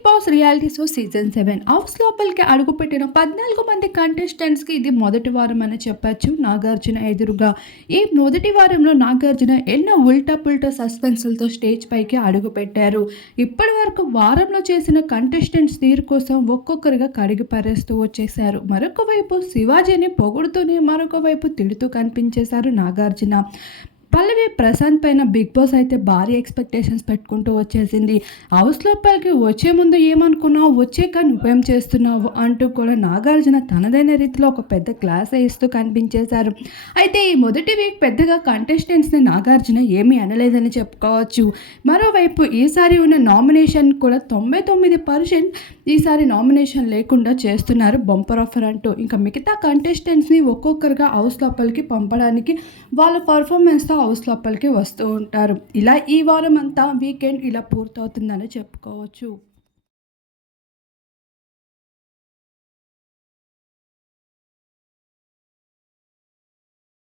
Boss reality show season 7 house లోపలికి అడుగుపెట్టిన 14 మంది కంటెస్టెంట్స్‌కి ఇది మొదటి వారం అని చెప్పొచ్చు. నాగార్జున ఎదురుగా ఈ మొదటి వారంలో నాగార్జున ఎన్నో ఉల్టా పుల్టా సస్పెన్స్‌లతో స్టేజ్ పైకి అడుగుపెట్టారు. ఇప్పటివరకు వారంలో చేసిన కంటెస్టెంట్స్ తీరు కోసం ఒక్కొక్కరిగా కడిగి పారేస్తూ వచ్చేశారు. మరొక వైపు శివాజీని పొగుడుతూనే మరొక వైపు తిడుతూ కనిపించేశారు నాగార్జున. పల్లవి ప్రశాంత్ పైన బిగ్ బాస్ అయితే భారీ ఎక్స్పెక్టేషన్స్ పెట్టుకుంటూ వచ్చేసింది. హౌస్ లోపలికి వచ్చే ముందు ఏమనుకున్నావు, వచ్చాక నువ్వేం చేస్తున్నావు అంటూ కూడా నాగార్జున తనదైన రీతిలో ఒక పెద్ద క్లాస్ ఇస్తూ కనిపించేశారు. అయితే ఈ మొదటి వీక్ పెద్దగా కంటెస్టెంట్స్ని నాగార్జున ఏమీ అనలేదని చెప్పుకోవచ్చు. మరోవైపు ఈసారి ఉన్న నామినేషన్ కూడా 99% ఈసారి నామినేషన్ లేకుండా చేస్తున్నారు బంపర్ ఆఫర్ అంటూ. ఇంకా మిగతా కంటెస్టెంట్స్ని ఒక్కొక్కరుగా హౌస్ లోపలికి పంపడానికి వాళ్ళ పర్ఫార్మెన్స్తో హౌస్ లోపలికి వస్తూ ఉంటారు. ఇలా ఈ వారం అంతా వీకెండ్ ఇలా పూర్తవుతుందని చెప్పుకోవచ్చు.